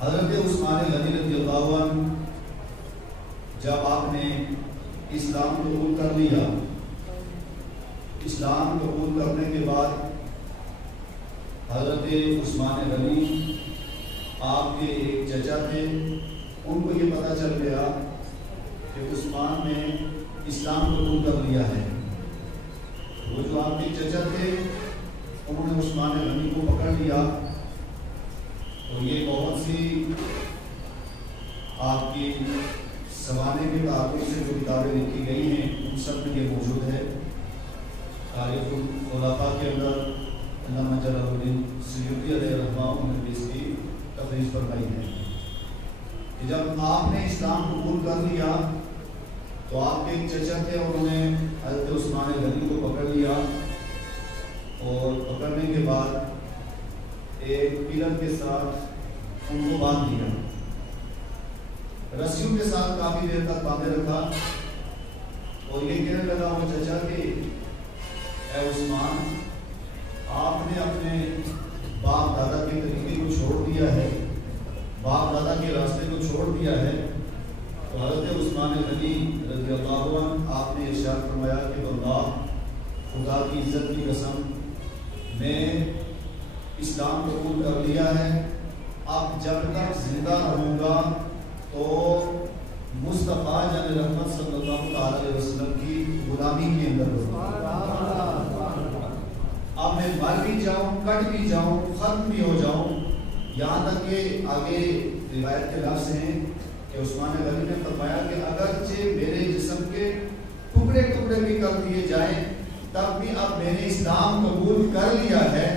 حضرت عثمان غنی رضی اللہ عنہ جب آپ نے اسلام قبول کر لیا، اسلام قبول کرنے کے بعد حضرت عثمان غنی آپ کے ایک چچا تھے، ان کو یہ پتہ چل گیا کہ عثمان نے اسلام قبول کر لیا ہے۔ وہ جو آپ کے چچا تھے انہوں نے عثمان غنی کو پکڑ لیا، اور یہ بہت سی آپ کی زمانے کے تعلق سے جو کتابیں لکھی گئی ہیں ان سب میں یہ موجود ہے۔ تاریخ الخلفاء کے اندر علامہ جلال الدین سیوطی علیہ الرحمہ نے اس کی تفریح فرمائی ہے کہ جب آپ نے اسلام قبول کر لیا تو آپ کے ایک چچا تھے، انہوں نے حضرت عثمان غنی کو پکڑ لیا، اور پکڑنے کے بعد ایک پلر کے ساتھ ان کو باندھ دیا، رسیوں کے ساتھ کافی دیر تک باندھے رکھا، اور یہ کہنے لگا وہ چچا کہ اے عثمان، آپ نے اپنے باپ دادا کے طریقے کو چھوڑ دیا ہے، باپ دادا کے راستے کو چھوڑ دیا ہے۔ تو حضرت عثمان غنی رضی اللہ عنہ آپ نے ارشاد فرمایا کہ اللہ، خدا کی عزت کی قسم، میں اسلام قبول کر لیا ہے، اب جب تک زندہ رہوں گا تو مصطفیٰ جان رحمت صلی اللہ علیہ وسلم کی غلامی کے اندر رہوں گا۔ اب میں مر بھی جاؤں، کٹ بھی جاؤں، ختم بھی ہو جاؤں، یہاں تک کہ آگے روایت کے لفظ ہیں کہ عثمان غنی نے فرمایا کہ اگرچہ میرے جسم کے ٹکڑے ٹکڑے بھی کر دیے جائیں تب بھی اب میں نے اسلام قبول کر لیا ہے،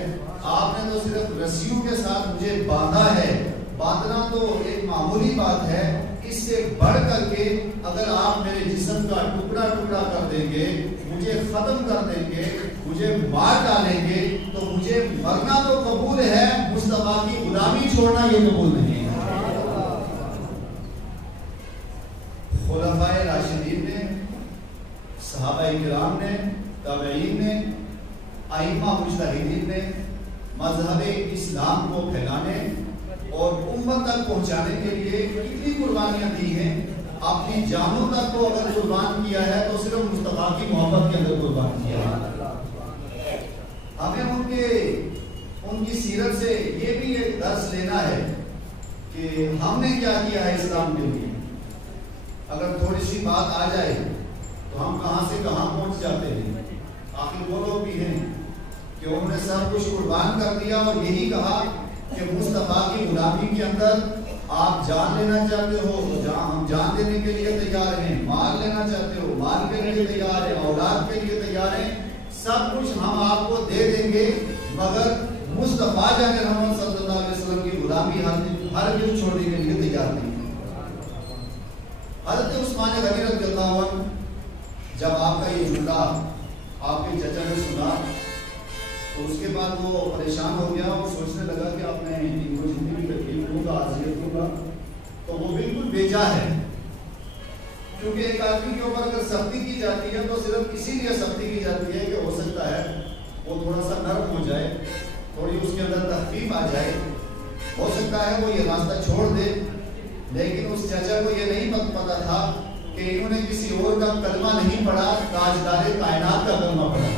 آپ نے تو صرف رسیوں کے ساتھ مجھے باندھا ہے، باندھنا تو ایک معمولی بات ہے، اس سے بڑھ کر کے اگر آپ میرے جسم کا ٹکڑا ٹکڑا کر دیں گے، مجھے ختم کر دیں گے، مجھے مار ڈالیں گے تو مجھے مرنا تو قبول ہے، مصطفیٰ کی غلامی چھوڑنا یہ قبول نہیں ہے۔ خلفائے راشدین نے، صحابہ کرام نے، تابعین نے، ائمہ مجتہدین نے مذہب اسلام کو پھیلانے اور امت تک پہنچانے کے لیے کتنی قربانیاں دی ہیں، اپنی جانوں تک کو اگر قربان کیا ہے تو صرف مصطفیٰ کی محبت کے اندر قربان کیا ہے۔ ہمیں ان کی سیرت سے یہ بھی ایک درس لینا ہے کہ ہم نے کیا کیا ہے اسلام کے لیے۔ اگر تھوڑی سی بات آ جائے تو ہم کہاں سے کہاں پہنچ جاتے ہیں۔ آخر وہ لوگ بھی ہیں کہ انہوں نے سب کچھ قربان کر دیا اور یہی کہا کہ مصطفیٰ کی غلامی کے اندر آپ جان لینا چاہتے ہو تو ہم جان دینے کے لیے تیار ہیں، مال لینا چاہتے ہو مال کے لیے تیار ہیں، اولاد کے لیے تیار ہیں، سب کچھ ہم آپ کو دے دیں گے، مگر مصطفیٰ جان رحمت صلی اللہ علیہ وسلم کی غلامی ہر کچھ چھوڑنے کے لیے تیار نہیں۔ حضرت عثمان غنی رضی اللہ عنہ جب آپ کا یہ جملہ آپ کے چچا نے سنا تو اس کے بعد وہ پریشان ہو گیا اور سوچنے لگا کہ آپ نے ان کو جتنی بھی تکلیف دوں گا، اذیت دوں گا، تو وہ بالکل بیجا ہے، کیونکہ ایک آدمی کے اوپر اگر سختی کی جاتی ہے تو صرف اسی لیے سختی کی جاتی ہے کہ ہو سکتا ہے وہ تھوڑا سا نرم ہو جائے، تھوڑی اس کے اندر تخفیف آ جائے، ہو سکتا ہے وہ یہ راستہ چھوڑ دے۔ لیکن اس چچا کو یہ نہیں پتا تھا کہ انہوں نے کسی اور کا کلمہ نہیں پڑھا، تاجدار کائنات کا کلمہ پڑھا،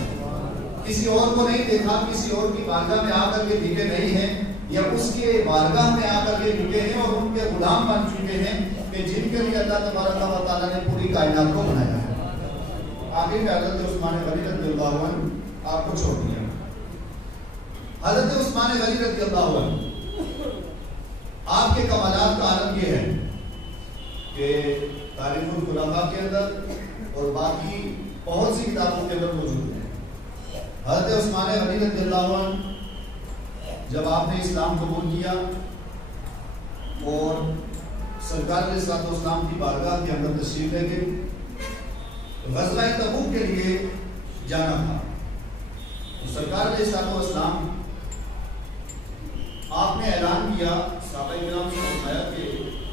کسی اور کو نہیں دیکھا، کسی اور کی بارگاہ میں آ کر کے جھکے نہیں ہیں، یا اس کے بارگاہ میں آ کر کے جھکے ہیں اور ان کے غلام بن چکے ہیں کہ جن کے لیے اللہ تبارک و تعالیٰ نے پوری کائنات کو بنایا ہے۔ آخر میں حضرت عثمان غنی رضی اللہ عنہ آپ کو چھوڑ دیا۔ حضرت عثمان غنی رضی اللہ عنہ آپ کے کمالات کا عالم یہ ہے کہ تاریخ الخلفاء کے اندر اور باقی بہت سی کتابوں کے اندر موجود ہے۔ حضرت عثمان غنی رضی اللہ عنہ جب آپ نے اسلام قبول کیا اور سرکار علیہ السلام کی بارگاہ کے اندر تشریف لے گئے، غزوہ تبوک کے لیے جانا تھا، سرکار علیہ السلام آپ نے اعلان کیا، صحابہ کرام سے فرمایا کہ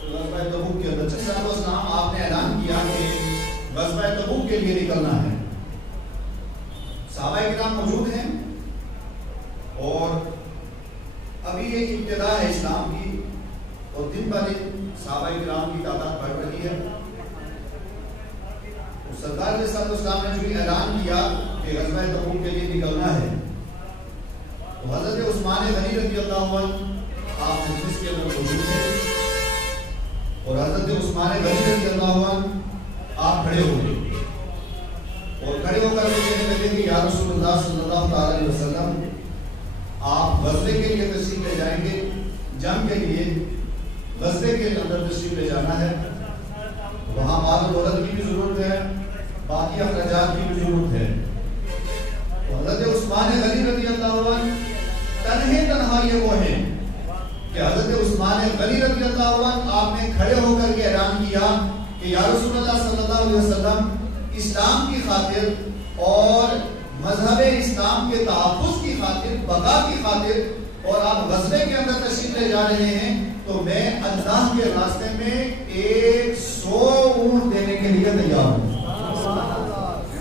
غزوہ تبوک کے اندر السلام آپ نے اعلان کیا کہ غزوہ تبوک کے لیے نکلنا ہے۔ صحابہ کرام موجود ہیں اور ابھی یہ ابتدا ہے اسلام کی، اور دن بہ دن صحابہ کرام کی تعداد بڑھ رہی ہے. سرکار علیہ السلام نے جو اعلان کیا کہ غزوہ تبوک کے لیے نکلنا ہے تو حضرت عثمان غنی رضی اللہ عنہ آپ مجلس کے اندر موجود تھے اور حضرت عثمان غنی رضی اللہ عنہ آپ کھڑے ہو گئے اور کھڑے ہو کر کہنے لگے کہ یا رسول اللہ صلی اللہ علیہ وسلم آپ غزوے کے لیے تشریف لے جائیں گے, جنگ کے لیے غزوے کے اندر تشریف لے جانا ہے, وہاں مال و دولت کی بھی ضرورت ہے, باقی اخراجات کی بھی ضرورت ہے. حضرت عثمان غنی رضی اللہ عنہ تنہا یہ وہ ہیں کہ حضرت عثمان غنی رضی اللہ عنہ آپ نے کھڑے ہو کر کے اعلان کیا کہ یا رسول اللہ صلی اللہ علیہ وسلم اسلام کی خاطر اور مذہب اسلام کے تحفظ کی خاطر, بقا کی خاطر اور آپ غزوے کے اندر تشریف لے جا رہے ہیں تو میں اللہ کے راستے میں 100 اونٹ دینے کے لیے تیار ہوں.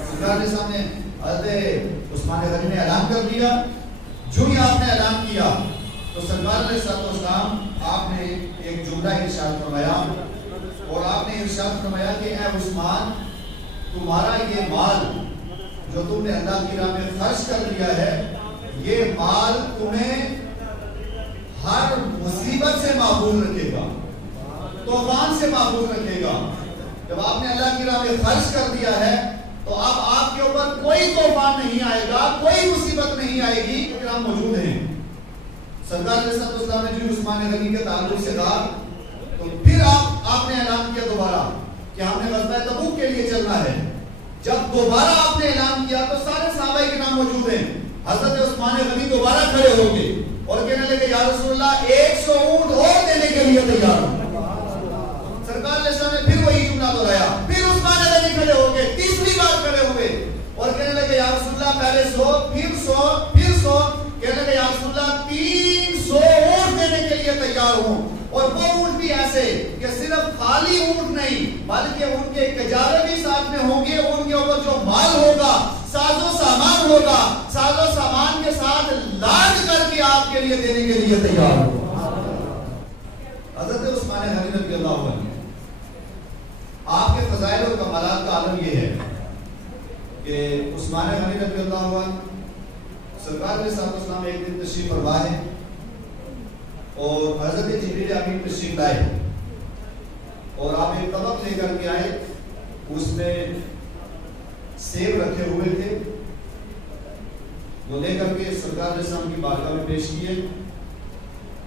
سرکار کے سامنے حضرت عثمان غنی نے اعلان کر دیا. جو ہی آپ نے اعلان کیا تو سرکار علیہ السلام آپ نے ایک جملہ ارشاد فرمایا اور آپ نے ارشاد فرمایا کہ اے عثمان, تمہارا یہ مال جو تم نے اللہ کی راہ میں خرچ کر دیا ہے, یہ مال تمہیں ہر مصیبت سے محفوظ رکھے گا, طوفان سے محفوظ رکھے گا. جب آپ نے اللہ کی راہ میں خرچ کر دیا ہے تو اب آپ کے اوپر کوئی طوفان نہیں آئے گا, کوئی مصیبت نہیں آئے گی, کیونکہ ہم موجود ہیں. سرکار علیہ السلام نے جو عثمان غنی کے تعلق سے کہا تو پھر آپ نے اعلان کیا دوبارہ کہ ہم نے غزوہ تبوک کے لیے چلنا ہے. جب دوبارہ آپ نے اعلان کیا تو سارے صحابہ کرام موجود ہیں. حضرت عثمان غنی دوبارہ کھڑے ہو گئے اور کہنے لگے یا رسول اللہ 100 اونٹ اور دینے کے لیے تیار ہوں. سرکار علیہ السلام نے پھر وہی جملہ دہرایا. پھر عثمان غنی کھڑے ہو گئے, تیسری بار کھڑے ہوئے اور کہنے لگے یا رسول اللہ پہلے 100 پھر 100 پھر 100. کہنے لگے یا رسول اللہ 300 اونٹ دینے کے لیے تیار ہوں. اور وہ اونٹ بھی ایسے کہ صرف خالی اونٹ نہیں بلکہ ان کے کجارے بھی ساتھ میں ہوں گے, ان کے اوپر جو مال ہوگا, ساز و سامان ہوگا, ساز و سامان کے ساتھ لاڈ کر کے آپ کے لیے دینے کے لیے تیار ہوگا. حضرت عثمان غنی رضی اللہ عنہ آپ کے فضائل اور کمالات کا عالم یہ ہے کہ عثمان غنی رضی اللہ عنہ سرکار علیہ السلام ایک دن تشریف فرما ہے اور حضرت جبریل امین تشریف لائے اور آپ ایک طبق لے کر کے آئے, اس میں سیب رکھے ہوئے تھے, وہ لے کر کے سرکار علیہ السلام کی بارگاہ میں پیش کیے.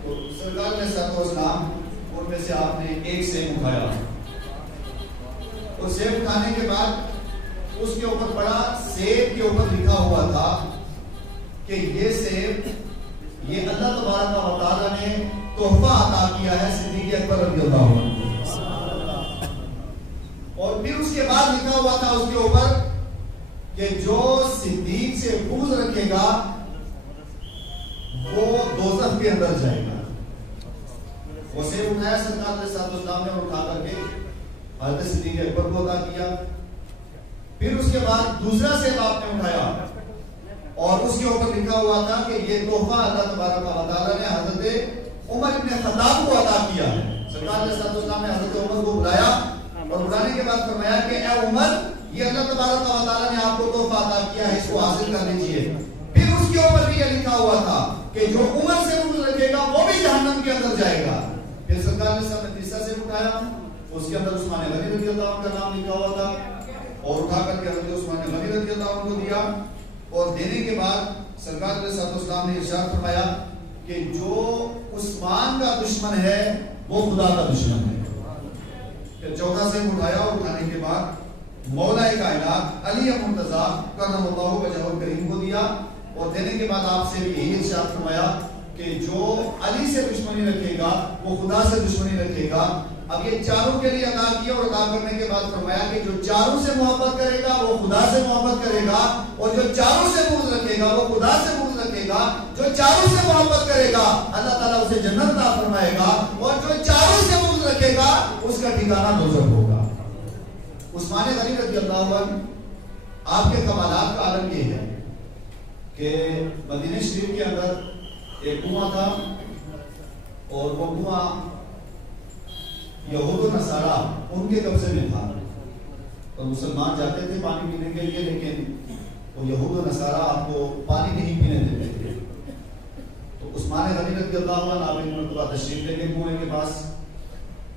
تو سرکار علیہ السلام ان میں سے آپ نے ایک سیب اٹھایا اور سیب اٹھانے کے بعد اس کے اوپر بڑا سیب کے اوپر لکھا ہوا تھا کہ یہ سیب یہ اللہ تبارک و تعالیٰ نے تحفہ عطا کیا ہے صدیق اکبر رضی اللہ عنہ. اور پھر اس کے بعد لکھا ہوا تھا اس کے اوپر کہ جو صدیق سے بغض رکھے گا وہ دوزخ کے اندر جائے گا. وہ سیب اٹھایا سرکار علیہ السلام نے اٹھا کر کے حضرت صدیق اکبر کو عطا کیا. پھر اس کے بعد دوسرا سیب آپ نے اٹھایا اور اس کے اوپر لکھا ہوا تھا کہ یہ تحفہ اللہ تبارک و تعالیٰ نے حضرت عمر ابن خطاب کو عطا کیا ہے. سرکار علیہ السلام نے حضرت عمر کو بلایا اور بلانے کے بعد فرمایا کہ اے عمر, یہ اللہ تبارک و تعالیٰ نے آپ کو تحفہ عطا کیا ہے, اس کو حاصل کر لیجیے. پھر اس کے اوپر بھی یہ لکھا ہوا تھا کہ جو عمر سے بغض رکھے گا وہ بھی جہنم کے اندر جائے گا. پھر سرکار علیہ السلام نے تیسرا سیب اٹھایا, اس کے اندر عثمان غنی رضی اللہ عنہ کا نام لکھا ہوا تھا اور اٹھا کر کے حضرت عثمان غنی رضی اللہ عنہ کو دیا. اور دینے کے بعد سرکار علیہ السلام نے ارشاد فرمایا کہ جو عثمان کا دشمن ہے وہ خدا کا دشمن ہے. پھر چوتھا سیب اٹھایا اور اٹھانے کے بعد مولا کائنات علی مرتضیٰ کرم اللہ وجہہ الکریم کو دیا. اور دینے کے بعد آپ سے بھی یہی ارشاد فرمایا کہ جو علی سے دشمنی رکھے گا وہ خدا سے دشمنی رکھے گا. اب یہ چاروں کے لیے ادا کیا اور ادا کرنے کے بعد فرمایا کہ جو چاروں سے محبت کرے گا وہ خدا سے محبت کرے گا, اور جو چاروں سے بغض رکھے گا وہ خدا سے بغض رکھے گا. جو چاروں سے محبت کرے گا اللہ تعالیٰ اسے جنت عطا فرمائے گا, اور جو چاروں سے بغض رکھے گا اس کا ٹھکانہ دوزخ ہوگا. عثمان غنی رضی اللہ عنہ آپ کے کمالات کا عالم یہ ہے کہ مدینہ شریف کے اندر ایک کنواں تھا اور وہ کنواں یہود و نصارہ ان کے قبضے میں تھا، اور مسلمان جاتے تھے پانی پینے کے لیے، لیکن وہ یہود و نصارہ آپ کو پانی نہیں پینے دیتے تھے۔ تو عثمان غنی رضی اللہ عنہ آپ ایک مرتبہ تشریف لے کے کنویں کے پاس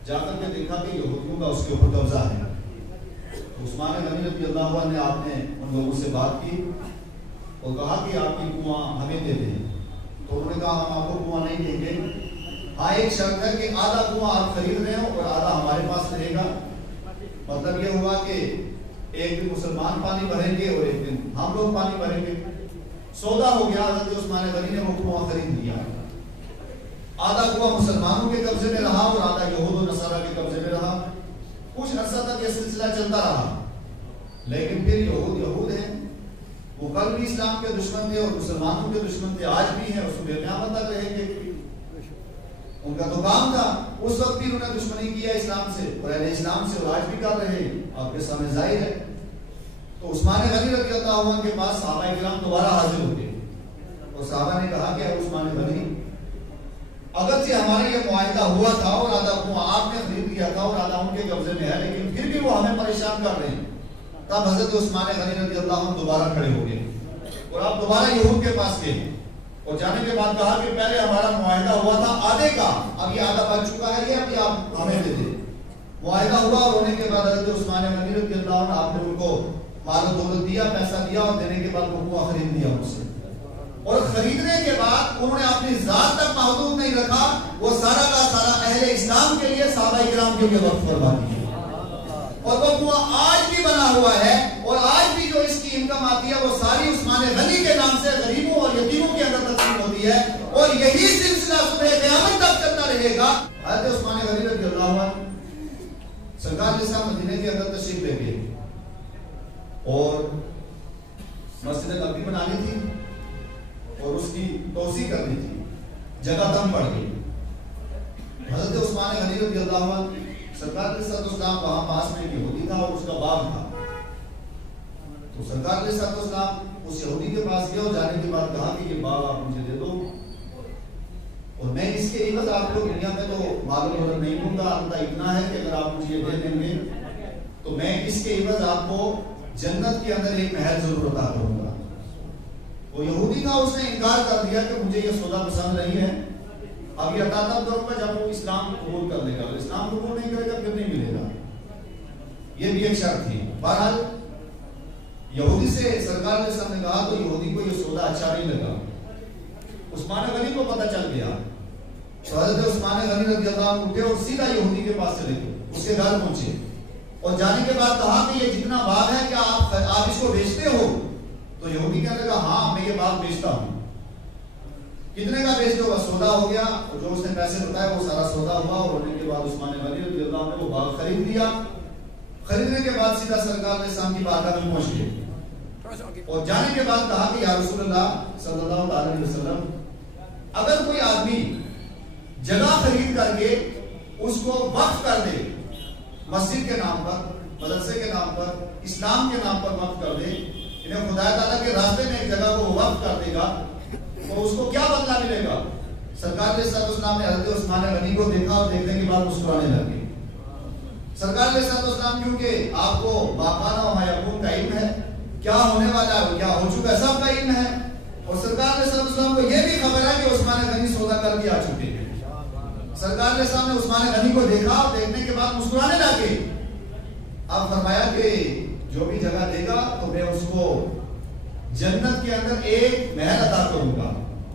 جا کر کے دیکھا کہ یہودیوں کا اس کے اوپر قبضہ ہے۔ تو عثمان غنی رضی اللہ عنہ نے آپ نے ان لوگوں سے بات کی اور کہا کہ آپ کی کنواں ہمیں دے دیں۔ تو انہوں نے کہا ہم آپ کو کنواں نہیں دیں گے، ہاں ایک شرط ہے کہ آدھا کنواں آپ خرید رہے ہو اور آدھا ہمارے پاس رہے گا۔ مطلب یہ ہوا کہ ایک دن مسلمان پانی بھریں گے اور ایک دن ہم لوگ پانی بھریں گے۔ سودا ہو گیا، حضرت عثمان غنی نے وہ کنواں خرید لیا۔ آدھا کنواں مسلمانوں کے قبضے میں رہا اور آدھا یہود و نصارہ کے قبضے میں رہا۔ کچھ عرصہ تک یہ سلسلہ چلتا رہا، لیکن پھر یہود ہیں، وہ کل بھی اسلام کے دشمن تھے اور مسلمانوں کے دشمن تھے، آج بھی ہیں اور صبح قیامت تک رہیں گے۔ ان کا تو کام تھا، اس وقت بھی انہوں نے دشمنی کیا اسلام سے اور اہل اسلام سے، اور آج بھی کر رہے ہیں، آپ کے سامنے ظاہر ہے۔ تو عثمان غنی رضی اللہ عنہ کے پاس صحابہ کرام دوبارہ حاضر ہو گئے اور صحابہ نے کہا کہ عثمان غنی، اگرچہ ہمارا یہ معاہدہ ہوا تھا اور آدھا کنواں آپ نے خرید لیا تھا اور آدھا ان کے قبضے میں ہے، لیکن پھر بھی وہ ہمیں پریشان کر رہے ہیں۔ تب حضرت عثمان غنی رضی اللہ عنہ دوبارہ کھڑے ہو گئے اور آپ دوبارہ یہود کے پاس گئے اور جانے کے بعد کہا کہ پہلے ہمارا معاہدہ ہوا تھا آدھے کا، اب یہ آدھا بچ چکا ہے، یہ ابھی آپ ہمیں دے دیں۔ معاہدہ ہوا اور ہونے کے بعد حضرت عثمان غنی رضی اللہ عنہ آپ نے ان کو مال و دولت دیا، پیسہ دیا اور دینے کے بعد وہ کنواں خرید لیا مجھ سے، اور خریدنے کے بعد انہوں نے اپنی ذات تک محدود نہیں رکھا، وہ سارا کا سارا اہل اسلام کے لیے صحابہ کرام کے لیے وقف فرما دیا، اور وہ کنواں آج بھی بنا ہوا ہے، اور آج بھی جو اس کی انکم آتی ہے وہ ساری عثمان غنی کے نام سے غریبوں اور یتیموں کے اندر تقسیم ہوتی ہے، اور یہی سلسلہ صبح قیامت تک چلتا رہے گا۔ حضرت عثمان غنی رضی اللہ عنہ سرکار کے ساتھ مدینے کے اندر تشریف لے گئے اور مسجد نبوی بنانی تھی اور اس کی توسیع کرنی تھی، جگہ کم پڑ گئی۔ حضرت عثمان غنی رضی اللہ عنہ سرکار کے ساتھ اسلام وہاں پاس میں ایک یہودی تھا اور اس کا باغ تھا، تو سرکار کے ساتھ اسلام اس یہودی کے پاس گیا اور جانے کے بعد کہا کہ یہ باغ آپ مجھے دے دو اور میں اس کے عوض آپ کو دنیا میں تو مال و دولت نہیں دوں گا، البتہ اتنا ہے کہ اگر آپ مجھے یہ دے دیں گے تو میں اس کے عوض آپ کو جنت کے اندر ایک محل ضرور عطا کروں گا۔ وہ یہودی تھا، اس نے انکار کر دیا کہ مجھے یہ سودا پسند نہیں ہے، اب یہ عطا تب کروں گا جب وہ اسلام قبول کر لے گا، اگر اسلام قبول نہیں کرے گا پھر نہیں ملے گا۔ یہ بھی ایک شرط تھی۔ بہرحال یہودی سے سرکار نے سب نے کہا تو یہودی کو یہ سودا اچھا نہیں لگا، عثمان غنی کو پتہ چل گیا، تو حضرت عثمان غنی رضی اللہ عنہ اٹھے اور سیدھا یہودی کے پاس چلے گئے، اس کے گھر پہنچے اور جانے کے بعد کہا کہ یہ جتنا باغ ہے کیا آپ اس کو بیچتے ہو؟ تو یہودی کہنے لگا ہاں میں یہ باغ بیچتا ہوں۔ کتنے کا بیچتے ہو؟ سودا ہو گیا، اور جو اس نے پیسے بتائے وہ سارا سودا ہوا، اور ہونے کے بعد عثمان غنی رضی اللہ عنہ نے وہ باغ خرید لیا۔ خریدنے کے بعد سیدھا سرکار نے اسلام کی بارگاہ میں پہنچ گئے اور جانے کے بعد کہا کہ یا رسول اللہ صلی اللہ علیہ وسلم، اگر کوئی آدمی جگہ خرید کر کے اس کو وقف کر دے، مسجد کے نام پر، مدرسے کے نام پر، اسلام کے نام پر وقف کر دے، انہیں خدا تعالیٰ کے راستے میں ایک جگہ کو وقف کر دے گا تو اس کو کیا بدلہ ملے گا؟ سرکار کے ساتھ اسلام نے حضرت عثمان غنی کو دیکھا اور دیکھنے کے بعد مسکرانے لگے۔ سرکار کے ساتھ اسلام کیونکہ آپ کو باقاعدہ و یقین کا علم ہے، کیا ہونے والا ہے کیا ہو چکا ہے سب کا علم ہے، اور سرکار کے ساتھ اسلام کو یہ بھی خبر ہے کہ عثمان غنی سودا کر کے آ چکے ہیں۔ سرکار نے سامنے عثمان غنی کو دیکھا اور دیکھنے کے بعد مسکرانے لگے۔ اب فرمایا کہ جو بھی جگہ دے گا تو میں اس کو جنت کے اندر ایک محل عطا کروں گا۔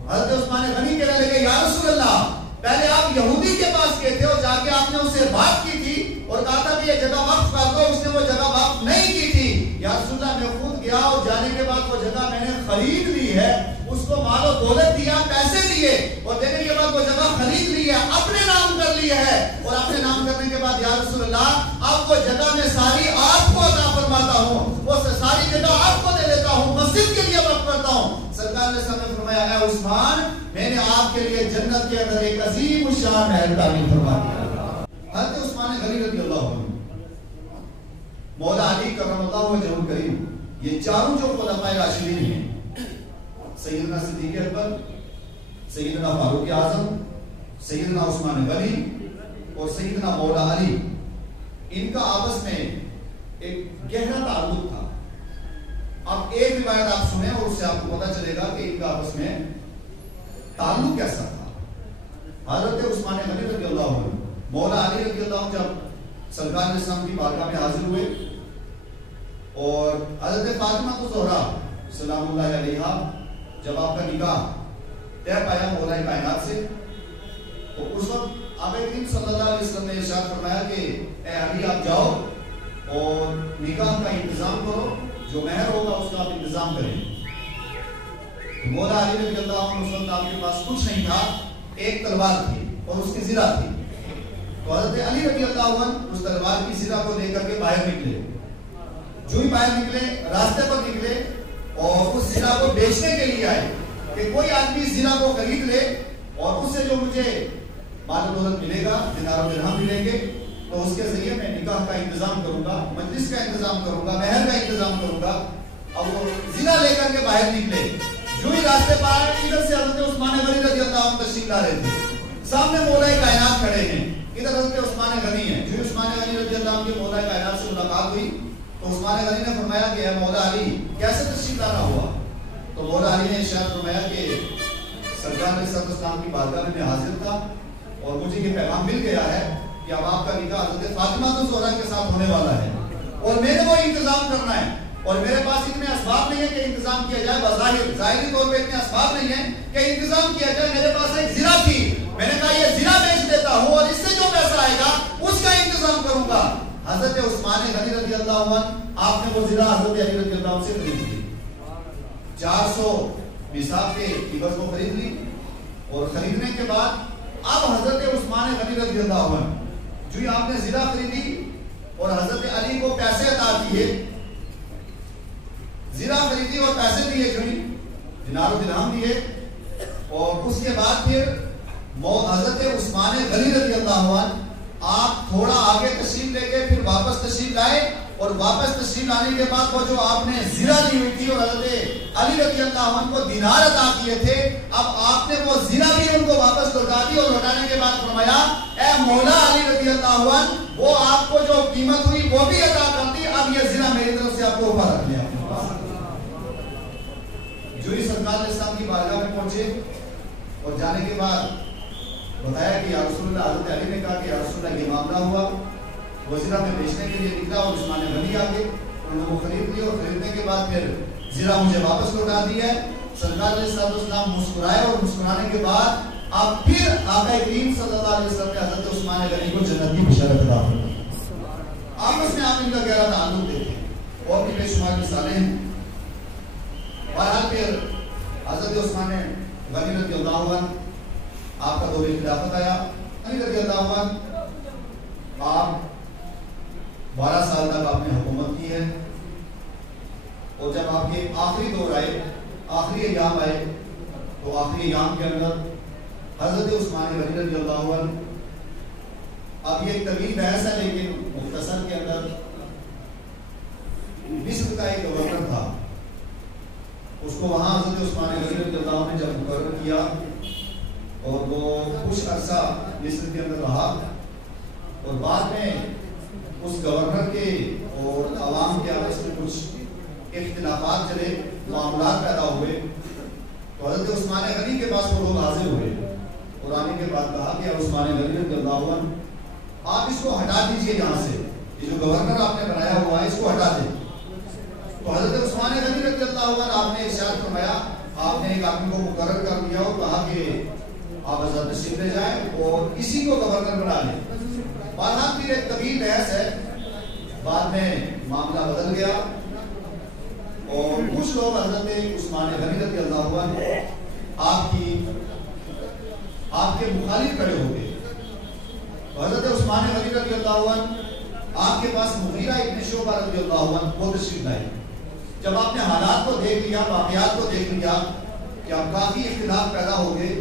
حضرت عثمان غنی کہنے لگے یا رسول اللہ، پہلے آپ یہودی کے پاس گئے تھے اور جا کے آپ نے اس سے بات کی تھی اور کہا تھا کہ یہ جگہ وقف کر دو، اس نے وہ جگہ وقف نہیں کی تھی۔ یا رسول اللہ میں خود گیا اور جانے کے بعد وہ جگہ میں نے خرید لی ہے، اس کو مال و دولت دیا، پیسے دیے اور دینے کے بعد وہ جگہ خرید لی ہے، اپنے نام کر لی ہے، اور اپنے نام کرنے کے بعد یا رسول اللہ اب وہ جگہ میں ساری آپ کو عطا فرماتا ہوں، وہ ساری جگہ آپ کو دے دیتا ہوں، مسجد کے لیے وقف کرتا ہوں۔ سرکار نے سامنے فرمایا اے عثمان، میں نے آپ کے لیے جنت کے اندر ایک عظیم الشان محل تعمیر فرما دیا۔ حضرت عثمان غنی رضی اللہ عنہ، مولا علی کرم اللہ وجہہ الکریم، یہ چاروں جو خلفائے راشدین ہیں، سیدنا صدیق اکبر، سیدنا فاروق اعظم، سیدنا عثمان غنی اور سیدنا مولا علی، ان کا آپس میں ایک گہرا تعلق تھا. اب ایک روایت آپ سنیں اور اس سے آپ کو پتا چلے گا کہ ان کا آپس میں تعلق کیسا تھا. حضرت عثمان غنی رضی اللہ عنہ، مولا علی رضی اللہ عنہ جب سرکار علیہ السلام کی بارگاہ میں حاضر ہوئے اور حضرت فاطمہ الزہرا سلام اللہ علیہا جب آپ کا نکاح طے پایا مولا کائنات سے، تو اس وقت آقا کریم صلی اللہ علیہ وسلم نے ارشاد فرمایا کہ اے علی آپ جاؤ اور نکاح کا انتظام کرو، جو مہر ہوگا اس کا آپ انتظام کریں. مولا علی رضی اللہ عنہ اس وقت آپ کے پاس کچھ نہیں تھا، ایک تلوار تھی اور اس کی زرہ تھی. تو حضرت علی رضی اللہ عنہ اس تلوار کی زرہ کو لے کر کے باہر نکلے. جو ہی باہر نکلے راستے پر نکلے اور اس زرہ کو بیچنے کے لیے آئے کہ کوئی آدمی زرہ کو خرید لے اور اس سے جو مجھے مال و دولت ملے گا، دینار و درہم ملیں گے، تو اس کے ذریعے میں نکاح کا انتظام کروں گا، مجلس کا انتظام کروں گا، مہر کا انتظام کروں گا. اب وہ زرہ لے کر کے باہر نکلے. جو ہی راستے پر آئے ادھر سے حضرت عثمان غنی رضی اللہ عنہ تشریف لا رہے تھے. سامنے مولا کائنات کھڑے ہیں، ادھر حضرت عثمان غنی ہیں. جو عثمان غنی رضی اللہ عنہ کے مولا کائنات سے ملاقات ہوئی تو عثمان غنی نے فرمایا کہ اے مولا علی کیسے تشریف لانا ہوا؟ تو مولا علی نے ارشاد فرمایا کہ سرکار علیہ السلام کی بارگاہ میں حاضر تھا اور مجھے یہ پیغام مل گیا ہے کہ اب آپ کا نکاح حضرت فاطمہ الزہرا کے ساتھ ہونے والا ہے اور میں نے وہ انتظام کرنا ہے اور میرے پاس اتنے اسباب نہیں ہے کہ انتظام کیا جائے. بظاہر ظاہری طور پہ اتنے اسباب نہیں ہیں کہ انتظام کیا جائے. میرے پاس ایک زرہ تھی، میں نے کہا یہ زرہ بیچ دیتا ہوں اور اس سے جو پیسہ آئے گا اس کا انتظام کروں گا. حضرت عثمان غنی رضی اللہ عنہ آپ نے وہ زرہ حضرت علی رضی اللہ عنہ سے خرید لی. 400 نصاب کے عوض کو خرید لی اور خریدنے کے بعد اب حضرت عثمان غنی رضی اللہ عنہ جو ہی آپ نے زرہ خریدی اور حضرت علی کو پیسے عطا کیے، زرہ خریدی اور پیسے دیے، جو ہی دینار و درہم دیے، اور اس کے بعد پھر حضرت عثمان غنی رضی اللہ عنہ آپ تھوڑا آگے تشریف لے کے پھر واپس تشریف لائے اور واپس تشریف لانے کے بعد وہ جو آپ نے زرہ لی ہوئی تھی اور حضرت علی رضی اللہ عنہ کو دینار عطا کیے تھے، اب آپ نے وہ زرہ بھی ان کو واپس لوٹا دی اور لوٹانے کے بعد فرمایا اے مولا علی رضی اللہ عنہ وہ آپ کو جو قیمت ہوئی وہ بھی عطا کر دی، اب یہ زرہ میری طرف سے آپ کو اوپر رکھ لیا. جو ہی سرکار علیہ السلام کی بارگاہ میں پہنچے اور جانے کے بعد بتایا کہ یا رسول اللہ، حضرت علی نے کہا کہ یا رسول اللہ یہ معاملہ ہوا، وہ زرہ میں بیچنے کے لیے نکلا اور عثمان غنی آگے انہوں نے وہ خرید لی اور خریدنے کے بعد پھر زرہ مجھے واپس لوٹا دیا ہے. سرکار علیہ السلام مسکرائے اور مسکرانے کے بعد اب پھر آقا کریم صلی اللہ علیہ وسلم نے حضرت عثمان غنی کو جنت کی بشارت عطا فرمائی. آپس میں آپ ان کا گہرا تعلق دیکھیں اور بھی بے شمار مثالیں ہیں. بہرحال پھر حضرت عثمان غنی رضی اللہ عنہ آپ کا دور خلافت آیا. علی رضی اللہ عنہ آپ 12 سال تک آپ نے حکومت کی ہے اور جب آپ کے آخری دور آئے، آخری ایام آئے، تو آخری ایام کے اندر حضرت عثمان غنی رضی اللہ عنہ، اب یہ ایک طویل بحث ہے لیکن مختصر کے اندر، مصر کا ایک گورنر تھا، اس کو وہاں حضرت عثمان غنی رضی اللہ عنہ نے جب مقرر کیا اور وہ کچھ عرصہ مصر کے اندر رہا اور بعد میں اس گورنر کے اور عوام کے آپس میں کچھ اختلافات چلے، معاملات پیدا ہوئے، تو حضرت عثمان غنی کے پاس وہ لوگ حاضر ہوئے اور آنے کے بعد کہا کہ عثمان غنی رضی اللہ عنہ آپ اس کو ہٹا دیجئے یہاں سے، یہ جو گورنر آپ نے بنایا ہوا ہے اس کو ہٹا دیں. تو حضرت عثمان غنی رضی اللہ عنہ آپ نے ارشاد فرمایا، آپ نے ایک آدمی کو مقرر کر دیا اور کہا کہ آپ حضرت تشریف لے جائیں اور اسی کو گورنر بنا لیں. بہرحال پھر ایک طویل بحث ہے، بعد میں معاملہ بدل گیا اور کچھ لوگ حضرت عثمان غنی رضی اللہ عنہ آپ کے مخالف کھڑے ہو گئے. تو حضرت عثمان غنی رضی اللہ عنہ آپ کے پاس مغیرہ ابن شعبہ رضی اللہ عنہ وہ تشریف لائے. جب آپ نے حالات کو دیکھ لیا، واقعات کو دیکھ لیا کہ اب کافی اختلاف پیدا ہو گئے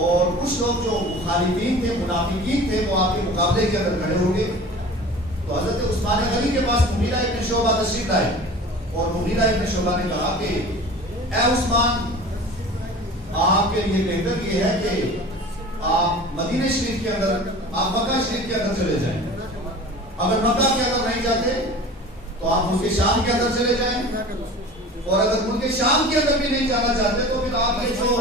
اور کچھ لوگ جو مخالفین تھے، منافقین تھے، وہ آپ کے مقابلے کے اندر کھڑے ہو گئے، تو حضرت عثمان غنی کے پاس مغیرہ ابن شعبہ تشریف لائے اور مغیرہ ابن شعبہ نے کہا کہ اے عثمان، آپ کے لیے بہتر یہ ہے کہ آپ مدینہ شریف کے اندر، آپ مکہ شریف کے اندر چلے جائیں. اگر مکہ کے اندر نہیں جاتے تو آپ ملک شام کے اندر چلے جائیں، اور اگر ملک شام کے اندر بھی نہیں جانا چاہتے تو پھر آپ یہ جو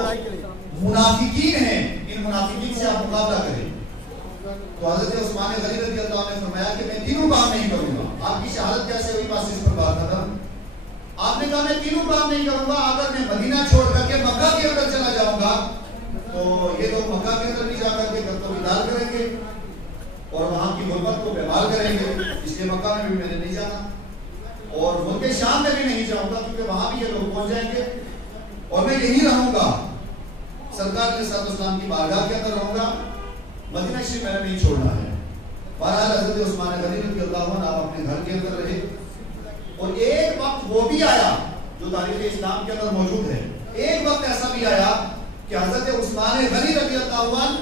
منافقین ہیں ان منافقین سے آپ مقابلہ کریں. تو حضرت عثمان غنی رضی اللہ عنہ نے فرمایا کہ میں تینوں کام نہیں کروں گا. آپ کی شہادت کیسے ہوئی؟ بس اس پر بات ختم. آپ نے کہا میں تینوں کام نہیں کروں گا. اگر میں مدینہ چھوڑ کر کے مکہ کے اندر چلا جاؤں گا تو یہ لوگ مکہ کے اندر بھی جا کر کے گرد و غبار کریں گے اور وہاں کی غربت کو بیمار کریں گے. اس لیے مکہ میں بھی میں نے نہیں جانا، اور ملک شام میں بھی نہیں جاؤں گا کیونکہ وہاں بھی یہ لوگ پہنچ جائیں گے، اور میں یہی رہوں گا، سرکار کے ساتھ اسلام کی بارگاہ کے اندر رہوں گا. مدینہ شریف میں نے نہیں چھوڑنا ہے. بہرحال حضرت عثمان غنی رضی اللہ عنہ آپ اپنے گھر کے اندر رہے، اور ایک وقت وہ بھی آیا جو تاریخ اسلام کے اندر موجود ہے. ایک وقت ایسا بھی آیا کہ حضرت عثمان غنی رضی اللہ عنہ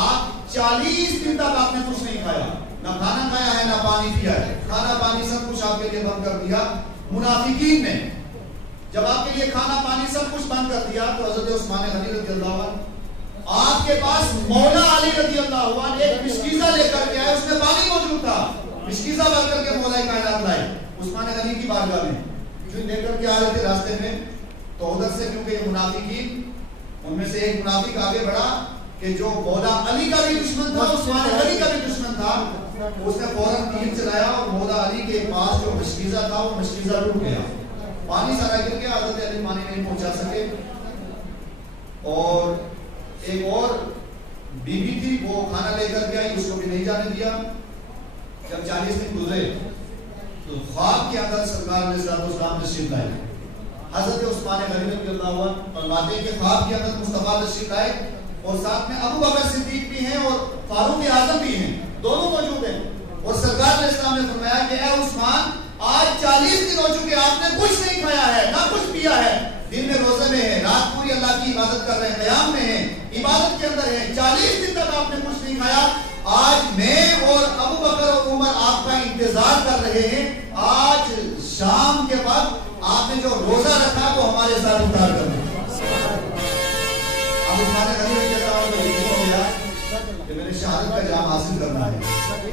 آپ 40 دن تک آپ نے کچھ نہیں کھایا، نہ کھانا کھایا ہے نہ پانی پیا ہے. کھانا پانی سب کچھ آپ کے لیے بند کر دیا منافقین نے. جب آپ کے لیے کھانا پانی سب کچھ بند کر دیا تو حضرت عثمان غنی رضی اللہ عنہ آپ کے پاس مولا علی رضی اللہ عنہ ایک مشکیزہ لے کر کے آئے. اس میں پانی موجود تھا، مشکیزہ بھر کر کے مولا کائنات لائے عثمان غنی کی بارگاہ میں. جو لے کر کے آ رہے تھے راستے میں تو ادھر سے کیونکہ یہ منافقین، ان میں سے ایک منافق آگے بڑھا کہ جو مولا علی کا بھی دشمن تھا، عثمان غنی کا بھی دشمن تھا. اس نے فوراً تیر چلایا اور مولا علی کے پاس جو مشکیزہ تھا وہ مشکیزہ ٹوٹ گیا، پانی سارا گر گیا. حضرت علی پانی نہیں پہنچا سکے. اور ایک اور بی بی تھی وہ کھانا لے کر کے آئی، اس کو بھی نہیں جانے دیا. جب 40 دن گزرے تو خواب کے اندر سرکار علیہ السلام تشریف لائے. حضرت عثمان غنی رضی اللہ عنہ فرماتے ہیں کہ خواب کے اندر مصطفیٰ تشریف لائے اور ساتھ میں ابو بکر صدیق بھی ہیں اور فاروق اعظم بھی ہیں، دونوں موجود ہیں. اور سرکار علیہ السلام نے فرمایا کہ اے عثمان، آج 40 دن ہو چکے آپ نے کچھ نہیں کھایا ہے نہ کچھ پیا ہے، دن میں روزے میں ہے، رات پوری اللہ کی عبادت کر رہے ہیں، قیام میں ہیں، عبادت کے اندر ہیں، 40 دن تک آپ نے کچھ نہیں کھایا. آج میں اور ابو بکر اور عمر آپ کا انتظار کر رہے ہیں. آج شام کے وقت آپ نے جو روزہ رکھا وہ ہمارے ساتھ افطار کرنا. اب عثمان غنی رضی اللہ عنہ کو یہ ہو گیا کہ میں نے شہادت کا جام حاصل کرنا ہے.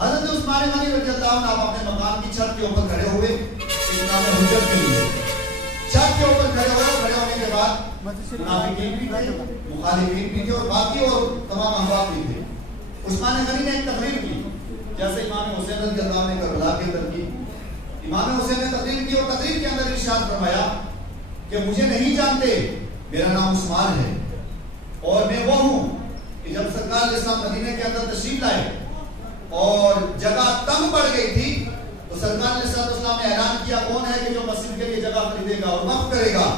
حضرت عثمان غنی رضی اللہ عنہ آپ اپنے مقام کی چھت کے اوپر کھڑے ہوئے اتمام حجت کے لیے. چھت کے اوپر کھڑے ہونے کے بعد منافقین بھی تھے، مخالفین بھی تھے اور باقی اور تمام احباب بھی تھے. عثمان غنی نے ایک تقریر کی جیسے امام حسین رضی اللہ عنہ نے کربلا کے اندر کی. امام حسین نے تقریر کی اور تقریر کے اندر ارشاد فرمایا کہ مجھے نہیں جانتے، میرا نام عثمان ہے اور میں وہ ہوں کہ جب سرکار علیہ السلام مدینے کے اندر تشریف لائے اور جگہ تنگ پڑ گئی تھی تو سرکار علیہ السلام نے اعلان کیا کون ہے کہ جو مسجد کے لیے جگہ خریدے گا اور وقف کرے گا.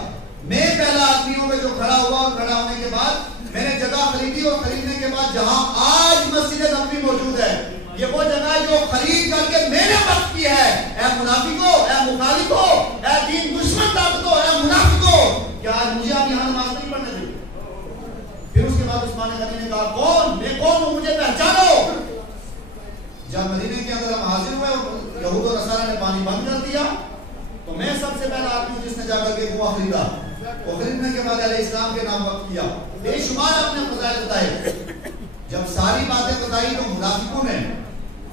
میں پہلا آدمی ہوں جو کھڑا ہوا اور کھڑا ہونے کے بعد میں نے جگہ خریدی اور خریدنے کے بعد جہاں آج مسجد نبوی موجود ہے یہ وہ جگہ جو خرید کر کے میں نے وقف کی ہے. اے منافقو، اے مخالفو، اے دین دشمن طاقتو، اے منافقو، کیا آج مجھے آپ یہاں نماز نہیں پڑھنے دیں؟ پھر اس کے بعد عثمان غنی نے کہا کون؟ میں کون ہوں؟ مجھے پہچانو. جب مدینے کے اندر ہم حاضر ہوئے اور یہود و نصارہ نے پانی بند کر دیا تو میں سب سے پہلا آدمی ہوں جس نے جا کر کے کنواں خریدا اور خریدنے کے بعد علیہ السلام کے نام وقف کیا. بے شمار اپنے فضائل بتائے. جب ساری باتیں بتائی تو منافقوں نے،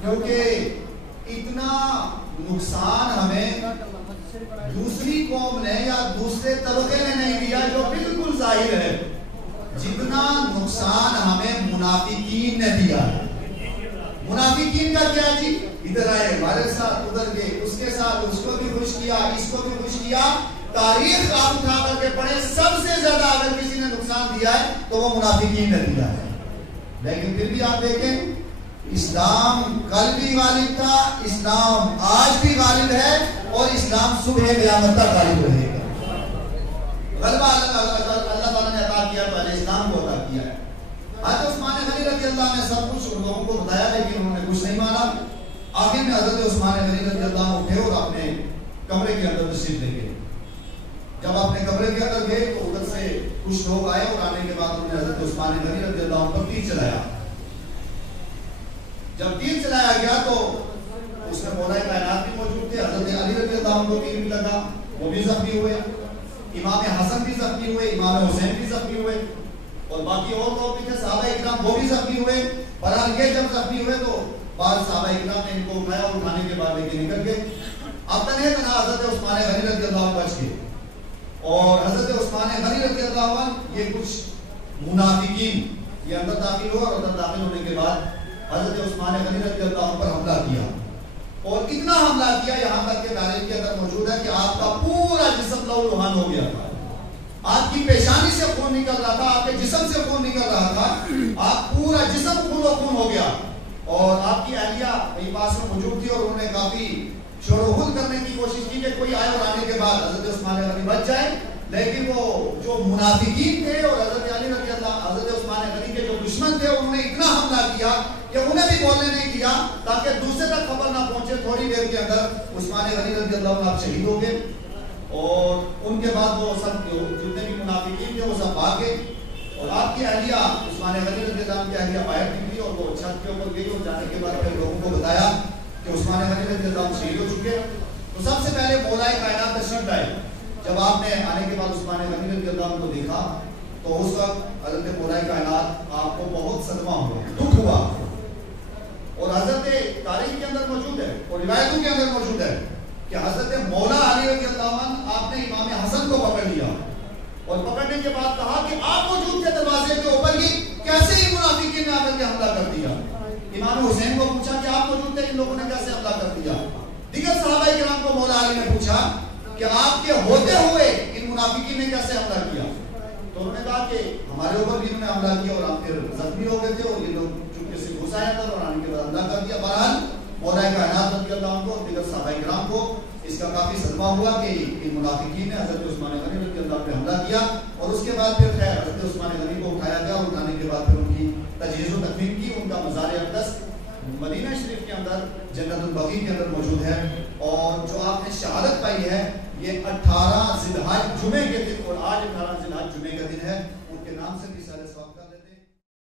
کیونکہ اتنا نقصان ہمیں دوسری قوم نے یا دوسرے طبقے نے نہیں دیا جو بالکل ظاہر ہے، جتنا نقصان ہمیں منافقین نے دیا ہے. منافقین کا کیا جی؟ ادھر آئے ہمارے ساتھ، ادھر گئے اس کے ساتھ، اس کو بھی خوش کیا، اس کو بھی خوش کیا. تاریخ آپ اٹھا کر کے پڑھیں، سب سے زیادہ اگر کسی نے نقصان دیا ہے تو وہ منافقین نے دیا ہے. لیکن پھر بھی آپ دیکھیں اسلام کل بھی غالب تھا، اسلام آج بھی غالب ہے اور اسلام صبح قیامت تک غالب رہے گا. غلبہ اللہ تعالیٰ نے عطا کیا تو علیہ السلام کو عطا کیا ہے. حضرت عثمان غنی رضی اللہ نے سب کچھ لوگوں کو بتایا لیکن انہوں نے کچھ نہیں مانا. آخر میں حضرت عثمان غنی رضی اللہ اٹھے اور اپنے کمرے کے اندر تشریف لے گئے. جب اپنے کمرے کے اندر گئے تو ادھر سے کچھ لوگ آئے اور آنے کے بعد انہوں نے حضرت عثمان غنی رضی اللہ عنہ پر تیر چلایا. جب تیر چلایا گیا تو اس میں مولا کائنات بھی موجود تھے. حضرت علی رضی اللہ عنہ کو تیر بھی لگا، وہ بھی زخمی ہوئے. امام حسن بھی زخمی ہوئے، امام حسین بھی زخمی ہوئے اور باقی اور لوگ بھی تھے صحابہ اکرام، وہ بھی زخمی ہوئے. بہرحال یہ جب زخمی ہوئے تو بعض صحابہ اکرام نے ان کو اٹھایا اور اٹھانے کے بعد لے کے نکل گئے. اب تنہا حضرت عثمان غنی رضی اللہ عنہ بچ گئے. اور حضرت عثمان غنی رضی اللہ عنہ یہ کچھ منافقین یہ اندر داخل ہوا، اور اندر داخل ہونے کے بعد حضرت عثمان غنی رضی اللہ عنہ پر حملہ کیا. اور اتنا حملہ کیا یہاں تک کہ تاریخ کے اندر موجود ہے کہ آپ کا پورا جسم لہو لہان ہو گیا تھا. آپ کی پیشانی سے خون نکل رہا تھا، آپ کے جسم سے خون نکل رہا تھا، آپ پورا جسم خون و خون ہو گیا. اور آپ کی اہلیہ وہی پاس میں موجود تھی، اور انہوں نے کافی شور و غل کرنے کی کوشش کی کہ کوئی آئے اور آنے کے بعد حضرت عثمان غنی بچ جائے. لیکن وہ جو منافقین تھے اور حضرت علی رضی اللہ حضرت عثمان غنی کے جو دشمن تھے انہوں نے اتنا حملہ کیا کہ انہیں بھی بولنے نہیں دیا تاکہ دوسرے تک خبر نہ پہنچے. تھوڑی دیر کے اندر عثمان غنی رضی اللہ عنہ شہید ہو گئے. اور ان کے بعد وہ سب جتنے بھی منافقین تھے وہ سب بھاگ گئے. اور آپ کی اہلیہ عثمان غنی رضی اللہ عنہ کی اہلیہ باہر نکلی اور وہ چھت کے اوپر گئی اور جانے کے بعد پھر لوگوں کو بتایا کہ عثمان غنی رضی اللہ عنہ شہید ہو چکے. تو سب سے پہلے مولا کائنات تشریف لائے. جب آپ نے آنے کے بعد عثمان غنی رضی اللہ عنہ کو دیکھا تو اس وقت حضرت مولا کائنات آپ کو بہت صدمہ ہوا، دکھ ہوا. اور حضرت تاریخ کے اندر موجود ہے اور روایتوں کے اندر موجود ہے کہ حضرت مولا علی رضی اللہ عنہ آپ نے امام حسن کو پکڑ لیا اور پکڑنے کے بعد کہا کہ آپ موجود کے دروازے کے اوپر ہی کیسے ہی منافقین نے آ کر کے حملہ کر دیا. امام حسین کو پوچھا کہ آپ موجود تھے، ان لوگوں نے کیسے حملہ کر دیا. دیگر صحابہ کرام کو مولا علی نے پوچھا کہ آپ کے ہوتے ہوئے ان منافقین نے کیسے حملہ کیا. تو انہوں نے کہا کہ ہمارے اوپر بھی انہوں نے حملہ کیا اور آپ پھر زخمی ہو گئے تھے اور یہ لوگ چونکہ سے گھس آیا تھا اور آنے کے بعد حملہ کر دیا. بہرحال مولا کائنات رضی اللہ عنہ کو دیگر صحابہ کرام کو اس کا کافی صدمہ ہوا کہ ان منافقین نے حضرت عثمان غنی رضی اللہ عنہ پہ حملہ کیا. اور اس کے بعد پھر خیر حضرت عثمان غنی کو اٹھایا گیا اور اٹھانے کے بعد پھر ان کی تجہیز و تکفین کی. ان کا مزار اقدس مدینہ شریف کے اندر جنت البقیع کے اندر موجود ہے. اور جو آپ نے شہادت پائی ہے یہ 18 ذی الحج جمعے کے دن، اور آج 18 ذی الحج جمعے کا دن ہے. ان کے نام سے بھی سارے ثواب کا